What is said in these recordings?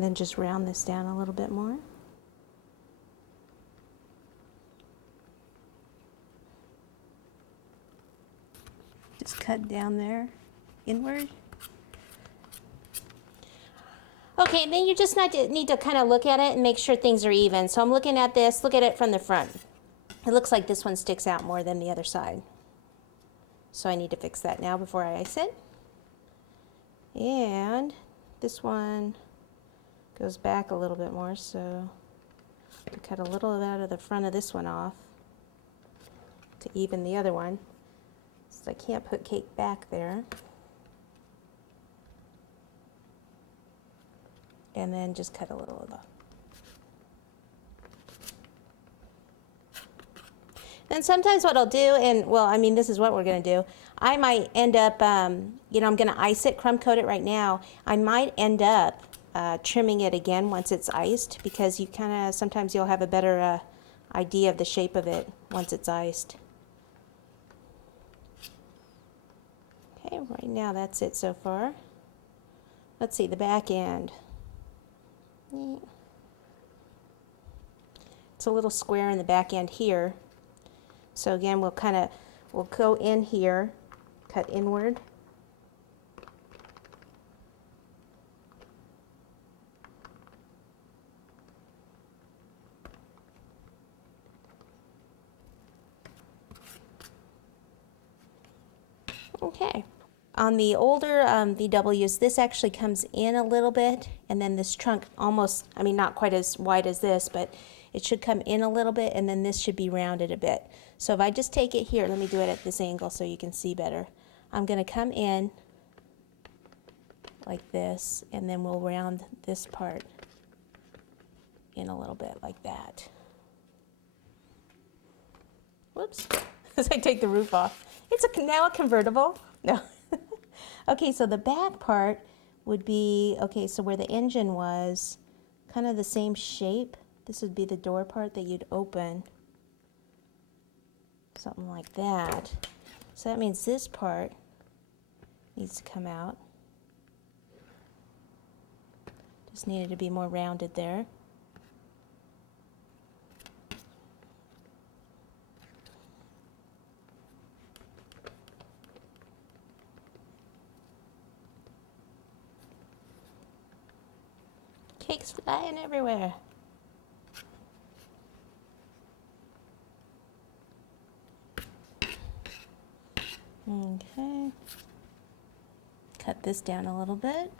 And then just round this down a little bit more. Just cut down there, inward. Okay, and then you just need to kind of look at it and make sure things are even. So I'm looking at this, look at it from the front. It looks like this one sticks out more than the other side. So I need to fix that now before I ice it. And this one goes back a little bit more, so I cut a little out of the front of this one off to even the other one. So I can't put cake back there. And then just cut a little of the. And sometimes what I'll do, and well, I mean, this is what we're going to do. I might end up, you know, I'm going to ice it, crumb coat it right now. I might end up trimming it again once it's iced, because you kind of, sometimes you'll have a better idea of the shape of it once it's iced. Okay, right now that's it so far. Let's see, the back end. It's a little square in the back end here. So again, we'll go in here, cut inward. Okay. On the older VWs, this actually comes in a little bit, and then this trunk almost, I mean, not quite as wide as this, but it should come in a little bit, and then this should be rounded a bit. So if I just take it here, let me do it at this angle so you can see better. I'm going to come in like this, and then we'll round this part in a little bit like that. Whoops, as I take the roof off. It's now a convertible. No. Okay, so the back part would be, okay, so where the engine was, kind of the same shape. This would be the door part that you'd open. Something like that. So that means this part needs to come out. Just needed to be more rounded there. Cake's flying everywhere. Okay. Cut this down a little bit.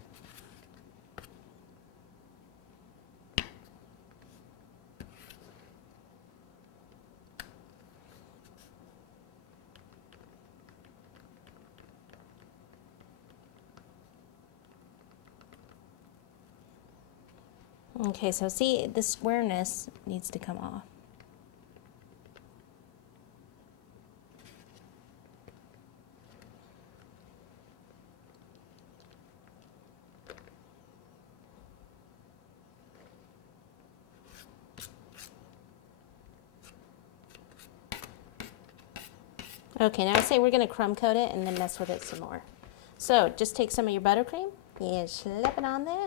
Okay, so see, the squareness needs to come off. Okay, now I say we're going to crumb coat it and then mess with it some more. So just take some of your buttercream and slap it on there.